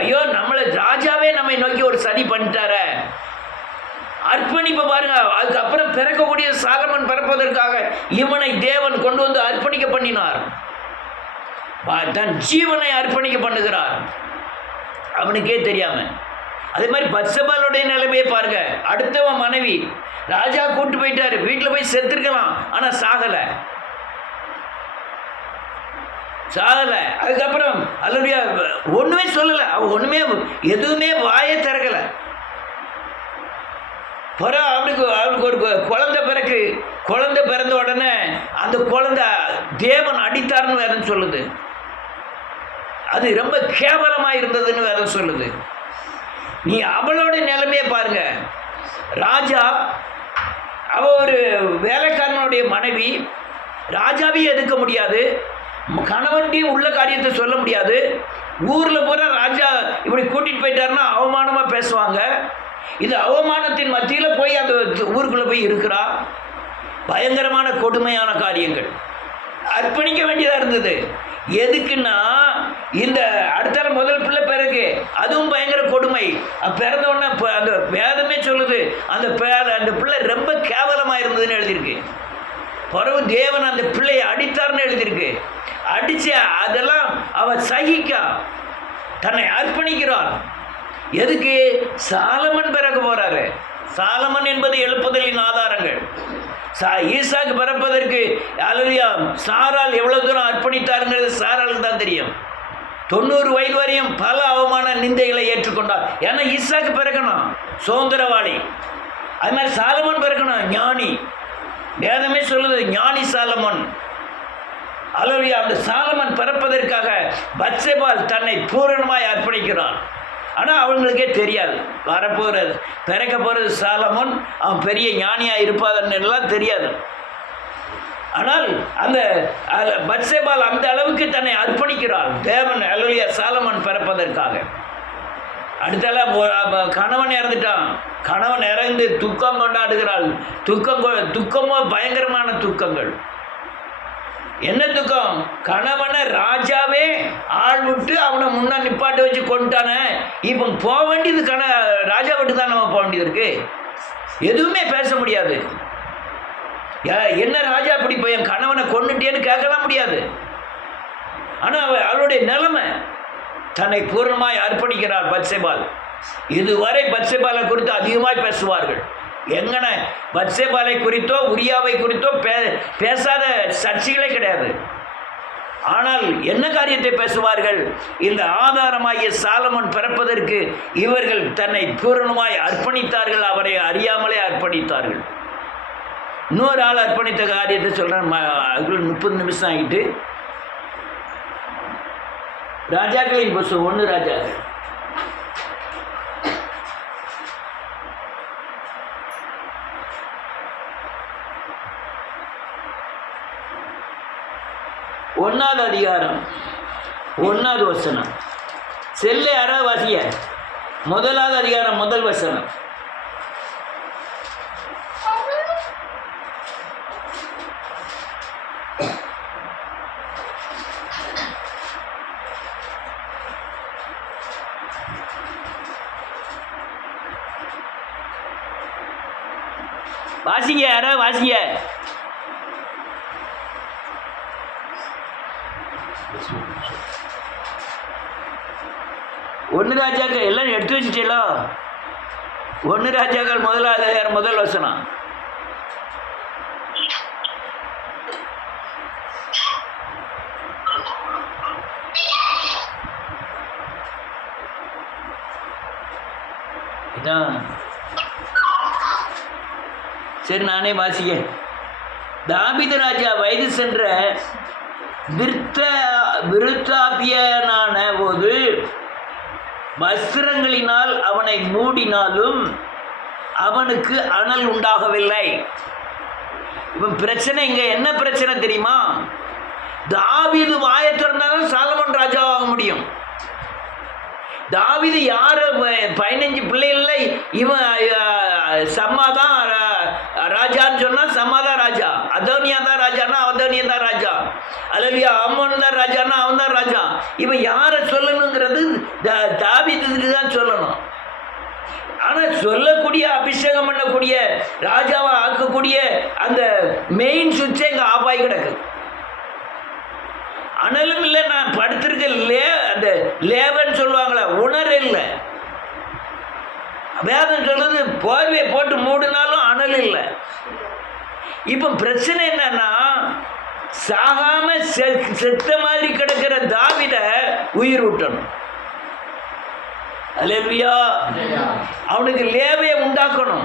ஐயோ நம்மளை ராஜாவே நம்மை நோக்கி ஒரு சதி பண்ணிட்டார. அர்ப்பணிப்பை பாருங்க. அதுக்கப்புறம் பிறக்கக்கூடிய சாலமன் பிறப்பதற்காக இவனை தேவன் கொண்டு வந்து அர்ப்பணிக்க பண்ணினார். தன் ஜீவனை அர்ப்பணிக்க பண்ணுகிறார் அவனுக்கே தெரியாம. அதே மாதிரி பத்சபாலுடைய நிலைமையை பாருங்க. அடுத்தவன் மனைவி ராஜா கூட்டு போயிட்டாரு, வீட்டில் போய் செத்துருக்கலாம், ஆனால் சாகலை. அதுக்கப்புறம் அல்லது ஒன்றுமே சொல்லலை, அவன் ஒன்றுமே எதுவுமே வாயை திறக்கலை. அவனுக்கு ஒரு குழந்தை பிறந்த உடனே அந்த குழந்தை தேவன் அடித்தார்னு வேற சொல்லுது. அது ரொம்ப கேவலமாக இருந்ததுன்னு வேற சொல்லுது. நீ அவளோட நிலைமையை பாருங்க. ராஜா அவ ஒரு வேலைக்காரனுடைய மனைவி, ராஜாவையும் எதுக்க முடியாது, கணவன்டையும் உள்ள காரியத்தை சொல்ல முடியாது. ஊரில் பூரா ராஜா இப்படி கூட்டிகிட்டு போயிட்டாருன்னா அவமானமாக பேசுவாங்க. இது அவமானத்தின் மத்தியில் போய் அந்த ஊருக்குள்ளே போய் இருக்கிறா. பயங்கரமான கொடுமையான காரியங்கள் அர்ப்பணிக்க வேண்டியதாக இருந்தது. எதுக்குன்னா இந்த அடுத்த முதல் பிள்ளை பிறகு அதுவும் பயங்கர கொடுமை. பிறந்த உடனே அந்த வேதமே சொல்லுது அந்த பிள்ளை ரொம்ப கேவலமாக இருந்ததுன்னு எழுதியிருக்கு. பிறகு தேவன் அந்த பிள்ளையை அடித்தார்னு எழுதியிருக்கு. அடிச்சு அதெல்லாம் அவ சகிக்கா தன்னை அர்ப்பணிக்கிறார். எதுக்கு? சாலமன் பிறக்க போறாரு. சாலமன் என்பது எழுப்புதலின் ஆதாரங்கள். ஈசாக்கு பிறப்பதற்கு அல்லேலூயா சாரால் எவ்வளவு தூரம் அர்ப்பணித்தாருங்கிறது சாராளுக்கு தான் தெரியும். 90 வயது வரையும் பல அவமான நிந்தைகளை ஏற்றுக்கொண்டார். ஏன்னா ஈசாக்கு பிறக்கணும் சுதந்திரவாளி. அது மாதிரி சாலமன் பிறக்கணும் ஞானி. வேதமே சொல்லுது ஞானி சாலமன். அல்லேலூயா அந்த சாலமன் பிறப்பதற்காக பத்சேபாள் தன்னை பூரணமாய் அர்ப்பணிக்கிறான். ஆனால் அவங்களுக்கே தெரியாது வரப்போகிறது பிறக்க போகிறது சாலமோன், அவன் பெரிய ஞானியாக இருப்பாதன்னெல்லாம் தெரியாது. ஆனால் அந்த பத்சேபாள் அந்த அளவுக்கு தன்னை அர்ப்பணிக்கிறாள் தேவன் அல்லேலூயா சாலமன் பிறப்பதற்காக. அடுத்தால கணவன் இறந்துட்டான். கணவன் இறந்து துக்கம் கொண்டாடுகிறாள். துக்கமோ பயங்கரமான துக்கங்கள். என்ன துக்கம்? கணவனை ராஜாவே ஆள் விட்டு அவனை முன்ன நிப்பாட்டு வச்சு கொண்டுட்டானே. இப்போ போக வேண்டியது ராஜா விட்டு தான் நம்ம போக வேண்டியது இருக்கு. எதுவுமே பேச முடியாது. என்ன ராஜா அப்படி போய் என் கணவனை கொண்டுட்டேன்னு கேட்கலாம் முடியாது. ஆனால் அவளுடைய நிலைமை தன்னை பூர்ணமாய் அர்ப்பணிக்கிறார் பத்சேபாள். இதுவரை பத்சேபாளை குறித்து அதிகமாய் பேசுவார்கள். எங்கன பத்சேபாளை குறித்தோ உரியாவை குறித்தோ பேசாத சர்ச்சைகளே கிடையாது. ஆனால் என்ன காரியத்தை பேசுவார்கள்? இந்த ஆதாரமாகிய சாலமன் பிறப்பதற்கு இவர்கள் தன்னை பூரணமாய் அர்ப்பணித்தார்கள். அவரை அறியாமலே அர்ப்பணித்தார்கள். இன்னொரு ஆள் அர்ப்பணித்த காரியத்தை சொல்கிறேன். அதுக்குள்ள 30 நிமிஷம் ஆகிட்டு. ராஜாக்களின் புஸ்தகம் 1 ராஜாக்கள் 1வது அதிகாரம் 1வது வசனம். செல்ல யாராவது வாசிய 1வது அதிகாரம் 1 வசனம். வாசிங்க, யாரோ வாசிங்க. 1 ராஜாக்கள் எல்லாம் எடுத்து வச்சுட்டீங்களோ? 1 ராஜாக்கள் 1 வசனம். இதான் சரி, நானே வாசிக்க. தாவீது ராஜா வயது சென்ற விருத்தாபியனான போது வஸ்திரங்களினால் அவனை மூடினாலும் அவனுக்கு அனல் உண்டாகவில்லை. இவன் பிரச்சனை இங்க என்ன பிரச்சனை தெரியுமா? தாவீது வாயை திறந்தாலும் சாலமோன் ராஜா ஆக முடியும். தாவீது யாரு 15 பிள்ளைகள்ல இவன் சம்மாதான் ராஜான்னு சொன்னா சம்மாதான் ராஜா, அதோனியா தான் ராஜானா அதோனியா தான் ராஜா, அல்லது அம்மன் தான் ராஜானா அவன் தான் ராஜா. இவன் யாரை சொல்லணுங்கிறது தாவீதுக்கு தான் சொல்லணும். ஆனால் சொல்லக்கூடிய அபிஷேகம் பண்ணக்கூடிய ராஜாவை ஆக்கக்கூடிய அந்த மெயின் சுவிட்சே இங்கே ஆபாய் கிடக்கு. அனலும் இல்லை, நான் படுத்திருக்க அந்த லேபன்னு சொல்லுவாங்களே உணர் இல்லை. வேதம் சொல்லுது போர்வையை போட்டு மூடினாலும் அனல் இல்லை. இப்போ பிரச்சனை என்னன்னா, சாகாம செத்த மாதிரி கிடக்கிற தாவீத உயிர் விட்டணும். அல்லேலூயா. அவனுக்கு லேவையை உண்டாக்கணும்.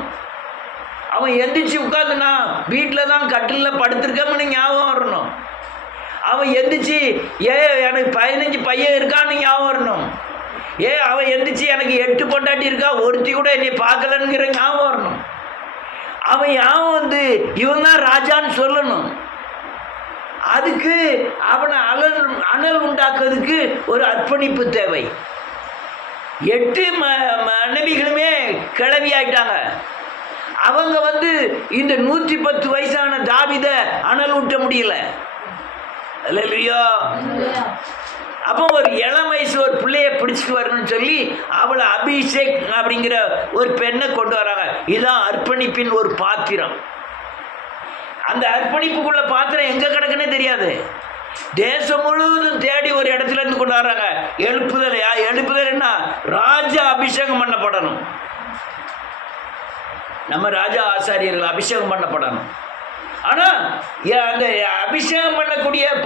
அவன் எந்திரிச்சு உட்காந்துனா வீட்டில் தான் கட்டிலில் படுத்திருக்கோம்னு ஞாபகம் வரணும். அவன் எந்திரிச்சு எனக்கு 15 பையன் இருக்கான்னு ஞாபகம் வரணும். அவன் எந்திரிச்சு எனக்கு 8 பொண்டாட்டி இருக்கா, ஒருத்தி கூட என்னை பார்க்கலங்கிற ஞாபகம் வரணும். அவன் ஞாபகம் இவன் தான் ராஜான்னு சொல்லணும். அதுக்கு அவனை அனல் உண்டாக்குறதுக்கு ஒரு அர்ப்பணிப்பு தேவை. 8 மனைவிகளுமே கிளவி ஆயிட்டாங்க. அவங்க இந்த 110 வயசான தாவீத அனல் ஊட்ட முடியல. அல்லேலூயா. அப்போ ஒரு இளம் வயசு ஒரு பிள்ளைய பிடிச்சிட்டு வரணும்னு சொல்லி அவளை அபிஷேக் அப்படிங்கிற ஒரு பெண்ணை கொண்டு வராங்க. இதுதான் அர்ப்பணிப்பின் ஒரு பாத்திரம். அந்த அர்ப்பணிப்புக்குள்ள பாத்திரம் எங்க கிடக்குன்னே தெரியாது. தேசம் முழுவதும் தேடி ஒரு இடத்துல இருந்து கொண்டு வர்றாங்க. எழுப்புதல் என்ன? ராஜா அபிஷேகம் பண்ணப்படணும். நம்ம ராஜா ஆசாரியர்கள் அபிஷேகம் பண்ணப்படணும். ஆனால் அந்த அபிஷேகம்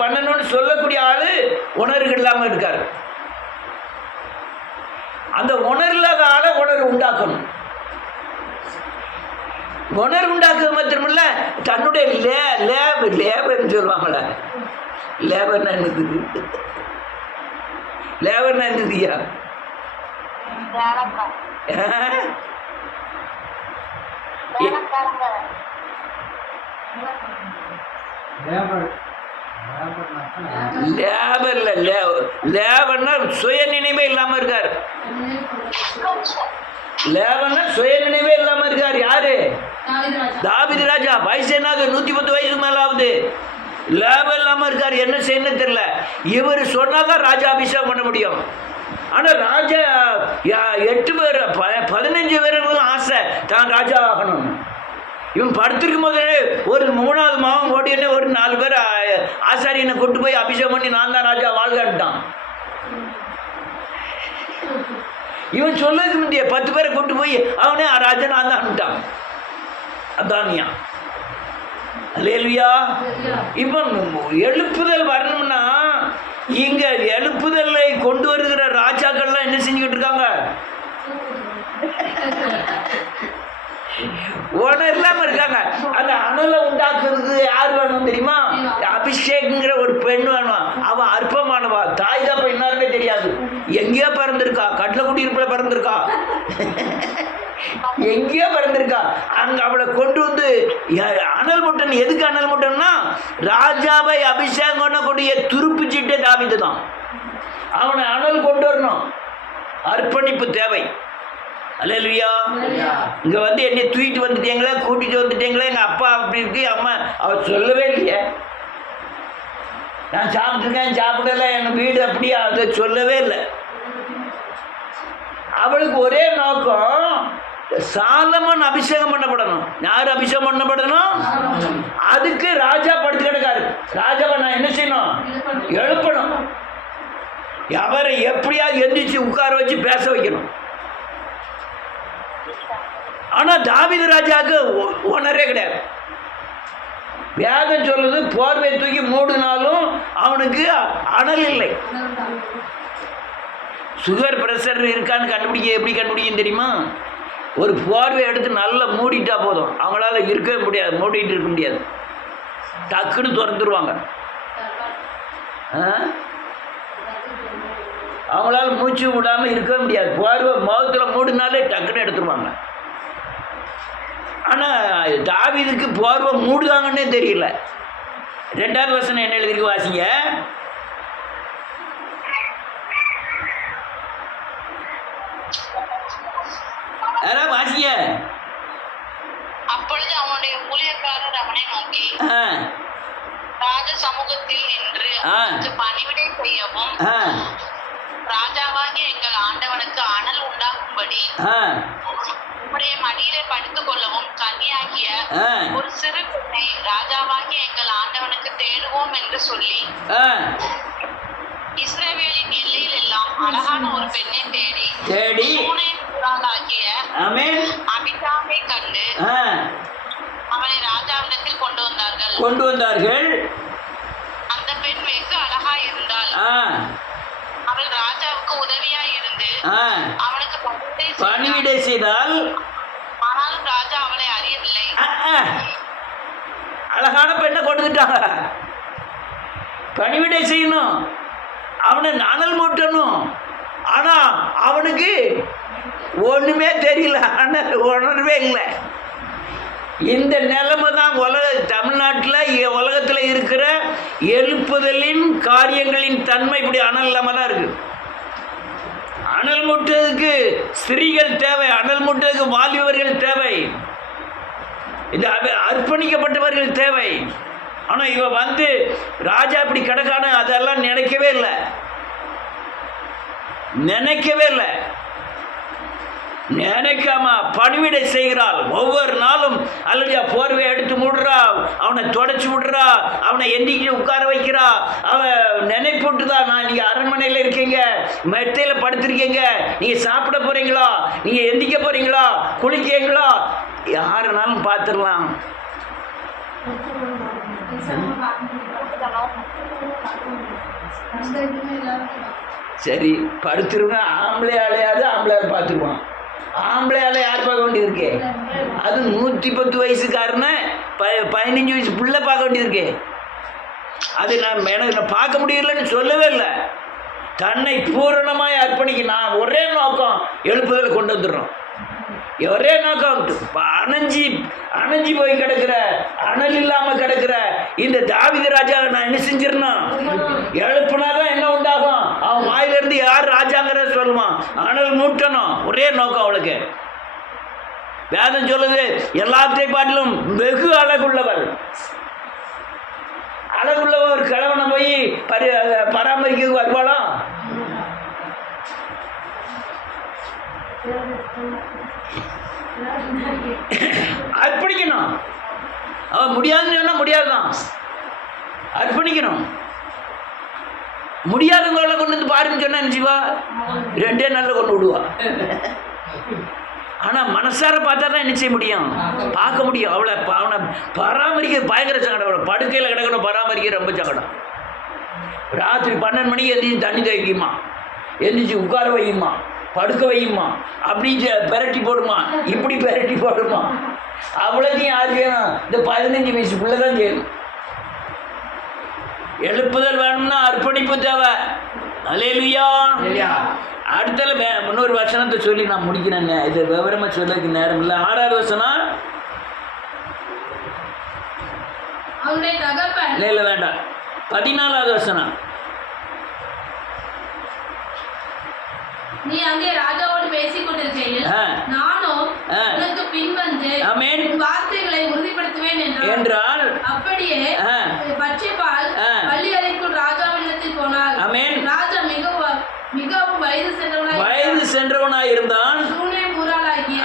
பண்ணணும்னு சொல்லக்கூடிய ஆளு உணர்வு இல்லாமல் இருக்காரு. அந்த உணர்வு இல்லாத ஆளை உணர்வு உண்டாக்கணும். உணர்வு உண்டாக்குறது மாத்திரமில்ல, தன்னுடைய லேபர்னு சொல்லுவாங்கள, லேபர்னா என்னது? லேபர்னா என்னதுயா? லேபர்னா சுய நினைவே இல்லாம இருக்காரு. லேபர்னா சுய நினைவே இல்லாம இருக்காரு. யாரு? தாவீது ராஜா. வயசு என்னது? 110 வயசுக்கு மேல ஆகுது. லேபர் இல்லாம இருக்காரு. என்ன செய்யணும் தெரியல. இவர் சொன்னாதான் ராஜா அபிஷேகம் பண்ண முடியும். ஆனா ராஜா 8 பேர் 15 பேருக்கும் ஆசை தான் ராஜா ஆகணும். இவன் படுத்திருக்கும் போது ஒரு 3வது மாவன் ஓடினே ஒரு 4 பேர் ஆசாரியனை கொண்டு போய் அபிஷேகம் பண்ணி நான் தான் ராஜா வாழ்கான்ட்டான். இவன் சொல்லதுக்கு முந்தைய 10 பேரை கொண்டு போய் அவனே ராஜா நான் தான்ட்டான். அதானியா. அல்லேலூயா. இப்போ எழுப்புதல் வரணும்னா இங்க எழுப்புதலை கொண்டு வருகிற ராஜாக்கள்லாம் என்ன செஞ்சுக்கிட்டு இருக்காங்க? உணர் இல்லாம இருக்காங்க. அந்த அனலை உண்டாக்குறதுக்கு யார் வேணும் தெரியுமா? அபிஷேக்ங்கிற ஒரு பெண் வேணும். அவன் அற்பமானவா. தாய் தான் என்னாருமே தெரியாது. எங்கேயோ பிறந்திருக்கா, கட்டில குடியிருப்புல பிறந்திருக்கா, எங்கேயோ பிறந்திருக்கா. அங்க அவளை கொண்டு அனல் முட்டன். எதுக்கு அனல் முட்டன்னா, ராஜாவை அபிஷேகம் பண்ணக்கூடிய துருப்பிச்சிட்டே தாவீது தான். அவனை அனல் கொண்டு வரணும். அர்ப்பணிப்பு தேவை. அல்லேலூயா. இங்க என்னை தூக்கிட்டு வந்துட்டீங்களா, கூட்டிட்டு வந்துட்டீங்களா, எங்க அப்பா அப்படி இருக்கு, அம்மா அவர் சொல்லவே இல்லையே. நான் சாப்பிட்டுருக்கேன், சாப்பிடல, எங்க வீடு அப்படியே அதை சொல்லவே இல்லை. அவளுக்கு ஒரே நோக்கம் சாலமன் அபிஷேகம் பண்ணப்படணும். யார் அபிஷேகம் பண்ணப்படணும்? அதுக்கு ராஜா படுத்து கிடக்காரு. ராஜாவை நான் என்ன செய்யணும்? எழுப்பணும். அவரை எப்படியாவது எந்திரிச்சு உட்கார வச்சு பேச வைக்கணும். ஆனா தாவீது ராஜாவுக்கு உணரே கிடையாது. வேதம் சொல்லுது, போர்வை தூக்கி மூடினாலும் அவனுக்கு அனல் இல்லை. சுகர் பிரஷர் இருக்கான்னு எப்படி கண்டுபிடிக்கும் தெரியுமா? ஒரு போர்வை எடுத்து நல்லா மூடிட்டா போதும், அவங்களால இருக்கவே முடியாது, மூடிட்டு இருக்க முடியாது, டக்குன்னு திறந்துருவாங்க. அவங்களால மூச்சு விடாமல் இருக்கவே முடியாது. போர்வை முகத்தில் மூடினாலே டக்குன்னு எடுத்துருவாங்க. ஆனால் தாவீதுக்கு போர்வை மூடுதாங்கன்னே தெரியல. 2வது வசனம் என்ன எழுதிருக்கு வாசிங்க. யாராவது வாசிங்க. அப்பொழுது அவனுடைய ஊழியக்காரர் அவனை நோக்கி ராஜ சமூகத்தில் நின்று பணிவிடை செய்யவும் ராஜாவாகிய எங்கள் ஆண்டவனுக்கு அனல் உண்டாகும்படி உம்முடைய மடியிலே படுத்துக் கொள்ளவும் கன்னியாகிய ஒரு சிறு பெண்ணை ராஜாவாகிய எங்கள் ஆண்டவனுக்கு தேடுவோம் என்று சொல்லி இஸ்ரவேலின் எல்லையில் எல்லாம் அழகான ஒரு பெண்ணை தேடி ஆகிய அபிஷாமை கண்டு அவளை ராஜாவிடத்தில் கொண்டு வந்தார்கள். அந்த பெண் வெகு அழகாய் இருந்தாள். அவள் ராஜாவுக்கு உதவியாய் இருந்து அவனுக்கு பணிவிடை செய்தால், ஆனாலும் ராஜா அவளை அறியவில்லை. அழகான பெண்ணை கொண்டுட்டாங்க. பணிவிடை செய்யணும், அவனை அனல் மூட்டணும். ஆனா அவனுக்கு ஒண்ணுமே தெரியல, அனல் உணர்வே இல்லை. இந்த நிலைமை தான் தமிழ்நாட்டில் உலகத்தில் இருக்கிற எழுப்புதலின் காரியங்களின் தன்மை. இப்படி அனல் இல்லாமல் தான் இருக்கு. அனல் மூட்டுறதுக்கு ஸ்திரீகள் தேவை, அனல் மூட்டுறதுக்கு வாலிபர்கள் தேவை, இந்த அர்ப்பணிக்கப்பட்டவர்கள் தேவை. ஆனால் இவ வந்து ராஜா இப்படி கிடக்கான அதெல்லாம் நினைக்கவே இல்லை. நினைக்காம பணிவிடை செய்கிறாள். ஒவ்வொரு நாளும் அல்லது போர்வை எடுத்து விடுறா, அவனை தொடச்சி விடுறா, அவனை எந்திக்கிட்டு உட்கார வைக்கிறா. அவன் நினைப்புட்டுதான், நான் நீங்கள் அரண்மனையில் இருக்கீங்க, மெத்தையில் படுத்திருக்கீங்க, நீங்கள் சாப்பிட போகிறீங்களா, நீங்கள் எந்திக்க போகிறீங்களா, குளிக்கிறீங்களா, யாருனாலும் பார்த்துடலாம். சரி படுத்துருங்க. ஆம்பளை ஆளையாவது ஆம்பளையாவது பார்த்துருவான். ஆம்பளை ஆளை யார் பார்க்க வேண்டியது? அது 110 வயசுக்காரனை 15 வயசு பிள்ளை பார்க்க வேண்டியது. அது எனக்கு பார்க்க முடியலன்னு சொல்லவே இல்லை. தன்னை பூரணமாய் அர்ப்பணிக்க நான் ஒரே நோக்கம் எழுப்புதலை கொண்டு வந்துடுறோம். ஒரே நோக்கம், அணைஞ்சி போய் கிடக்கிற, அனல் இல்லாமல் கிடக்கிற இந்த தாவீது ராஜாவை நான் என்ன செஞ்சிடணும்? எழுப்புனாதான் என்ன உண்டாகும்? அவன் வாயிலிருந்து யார் ராஜாங்கிற சொல்லுவான். அனல் மூட்டணும், ஒரே நோக்கம் அவளுக்கு. வேதம் சொல்லுது, எல்லாத்தையும் பாட்டிலும் வெகு அழகுள்ளவர். அழகுள்ளவர் கிழவனை போய் பராமரிக்க வருவாளா? அர்ப்பணிக்கணும். அவன் முடியாதுன்னு சொன்னா முடியாதுதான், அர்ப்பணிக்கணும். முடியாதவங்களை கொண்டு வந்து பாருன்னு சொன்னா நினைச்சுவா 2 நாளில் கொண்டு விடுவா. ஆனால் மனசார பார்த்தா தான் என்ன செய்ய முடியும்? பார்க்க முடியும். அவனை பராமரிக்க பயங்கர சங்கடம். அவளை படுக்கையில் கிடக்கணும், பராமரிக்க ரொம்ப சங்கடம். ராத்திரி 12 மணிக்கு எந்திரிச்சு தண்ணி துவைக்குமா, எந்திரிச்சு உட்கார வையுமா, படுக்க வையுமா, அப்படி பெரட்டி போடுமா, இப்படி பெரட்டி போடுமா. அவ்வளோத்தையும் யார் செய்யணும்? இந்த 15 வயசு பிள்ளை தான் செய்யணும். எழுப்புதல் வேணும்னா அர்ப்பணிப்பு தேவை. அல்லேலூயா. அடுத்தல இன்னொரு வசனத்தை சொல்லி நான் முடிக்கிறேங்க. இது விவரமா சொல்லக்கு நேரம் இல்லை. 6வது வசனம் இல்லை வேண்டாம். 14வது வசனம். நீ அங்கே ராஜாவோடு பேசிக் கொண்டிருக்கையில் நானும் உனக்கு பின்வந்து வார்த்தைகளை உறுதிப்படுத்துவேன் என்றால், அப்படியே பச்சைபால் பள்ளி அறைக்குள் ராஜாவிடத்தில் போனாள். ராஜா மிகவும் வயது சென்றவனாய் இருந்தான். சூனேம் ஊராளாகிய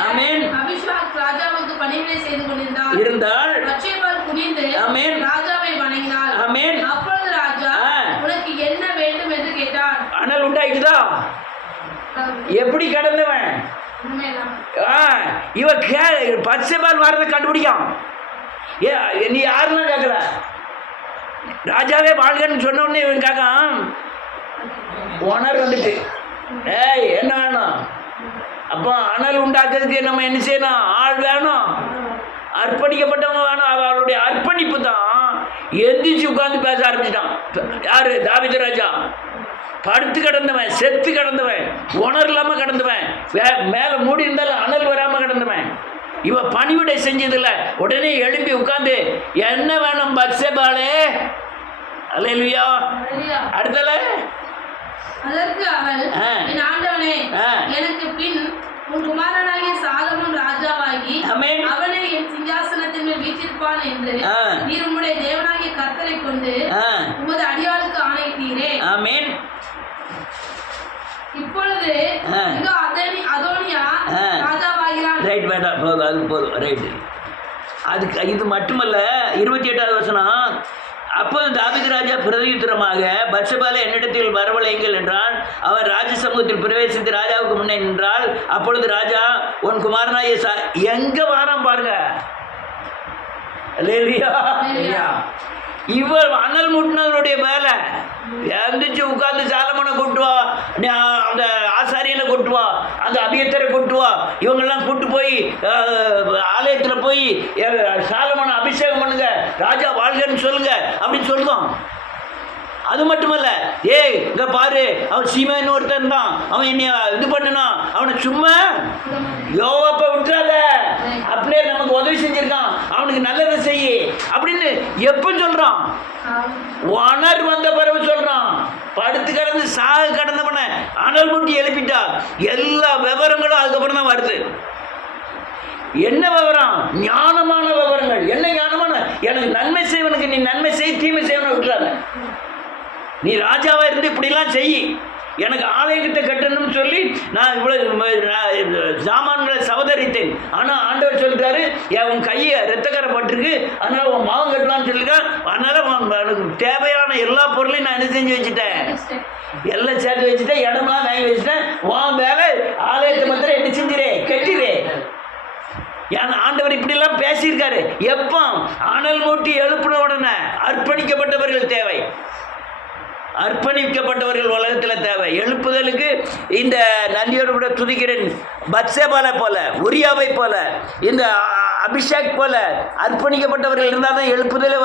இருந்தால் பத்சேபாள் குனிந்து ஆமென் ராஜாவை வணங்கினாள். ஆமென். அப்பொழுது ராஜா உனக்கு என்ன வேண்டும் என்று கேட்டார். அனல் உண்டாயிட்டுதா? எப்படி கடந்தவன் இவ பத்சேபாள் வாரத்தை கண்டுபிடிக்கான். நீ யாருன்னா கேட்கல, ராஜாவே வாழ்கன்னு சொன்ன உடனே இவன் கேட்கான். ஓனர் வந்துட்டு ஏய் என்ன வேணும்? அப்போ அனல் உண்டாக்குறதுக்கு நம்ம என்ன செய்யணும்? ஆள் வேணும், அர்ப்பணிக்கப்பட்டவங்க வேணும். அவளுடைய அர்ப்பணிப்பு தான் எந்திரிச்சு உட்காந்து பேச ஆரம்பிச்சிட்டான். யாரு? தாவீது ராஜா. படுத்து கிடந்தவன், செத்து கிடந்தவன், உணர் இல்லாமல் கிடந்தவன், மேலே மூடி இருந்தாலும் அனல் வராமல் கிடந்தவன். இவ பணிவிடை செஞ்சதில்ல, உடனே எழுப்பி உட்காந்து என்ன வேணும் பத்சேபாளே? அல்லேலூயா. அடுத்தல அதற்கு அவள், என் ஆண்டவனே, எனக்கு பின் உன் குமாரனாகிய சாலமோன் ராஜாவாகி அவனே என் சிங்காசனத்தின் மேல் வீற்றிருப்பான் என்று நீர் உம்முடைய தேவனாகிய கர்த்தரை கொண்டு உமது அடியாளுக்கு ஆணையிட்டீரே. ஆமென். இப்பொழுது அதோனியா ராஜாவாகிறான். ரைட், வேண்டாம், போதும், அது போதும், ரைட். அதுக்கு இது மட்டுமல்ல, 28வது வசனம். அப்போது தாவீது ராஜா பிரதியுத்தரமாக, பத்சேபாளை என்னிடத்தில் வரவழையுங்கள் என்றான். அவன் ராஜ சமூகத்தில் பிரவேசித்து ராஜாவுக்கு முன்னே நின்றாள். அப்பொழுது ராஜா, உன் குமாரனாகிய எங்க வாரம் பாருங்க. இவர் அனல் முட்டினவருடைய வேலை. எழுந்திரிச்சு உட்காந்து சாலமனை கொட்டுவா, அந்த ஆசாரியனை கொட்டுவா, அந்த அபியத்தரை கொட்டுவா, இவங்கெல்லாம் கூட்டு போய் ஆலயத்தில் போய் சாலமனை அபிஷேகம் பண்ணுங்க, ராஜா வாழ்கன்னு சொல்லுங்க அப்படின்னு சொல்லுவான். அது மட்டுமல்ல, ஏய் இங்க பாரு, அவன் சீமைன்னு ஒருத்தன் தான், அவன் என்னைய இது பண்ணுனா, அவனை சும்மா யோவாப்ப விட்டுறாத, அப்படியே நமக்கு உதவி செஞ்சிருக்கான், அவனுக்கு நல்லதை செய்ய அப்படின்னு எப்ப சொல்றான்? உணர் வந்த பிறகு சொல்றான். படுத்து கிடந்து சாக கடந்தவன அனல் முட்டி எழுப்பிட்டா. எல்லா விவரங்களும் அதுக்கப்புறம் தான் வருது. என்ன விவரம்? ஞானமான விவரங்கள். என்ன ஞானமான? எனக்கு நன்மை செய்வனுக்கு நீ நன்மை செய், தீமை செய்வனை விட்டுறாத. நீ ராஜாவா இருந்து இப்படிலாம் செய், எனக்கு ஆலயத்தை கட்டணும்னு சொல்லி நான் இவ்வளோ சாமான்களை சவதரித்தேன். ஆனால் ஆண்டவர் சொல்லிட்டாரு, உன் கையை ரத்தக்கரை பட்டிருக்கு, அதனால் உன் மாவம் கட்டலான்னு சொல்லியிருக்கான். அதனால் எனக்கு தேவையான எல்லா பொருளையும் நான் என்ன செஞ்சு வச்சுட்டேன், எல்லாம் சேர்த்து வச்சுட்டேன், இடமெல்லாம் வாங்கி வச்சுட்டேன். உன் வேலை ஆலயத்தை மாத்திரம் என்ன செஞ்சிரே, கட்டிரே. ஏன்னா ஆண்டவர் இப்படிலாம் பேசியிருக்காரு. எப்போ? அனல் மூட்டி எழுப்பின உடனே. அர்ப்பணிக்கப்பட்டவர்கள் தேவை, அர்ப்பணிக்கப்பட்டவர்கள் உலகத்தில் தேவை. எழுப்புதலுக்கு இந்த நன்றியோடு கூட துதிக்கிறேன். பத்சேபாலை போல, உரியாவை போல, இந்த அபிஷேக் போல அர்ப்பணிக்கப்பட்டவர்கள் இருந்தால் தான் எழுப்புதலே வரும்.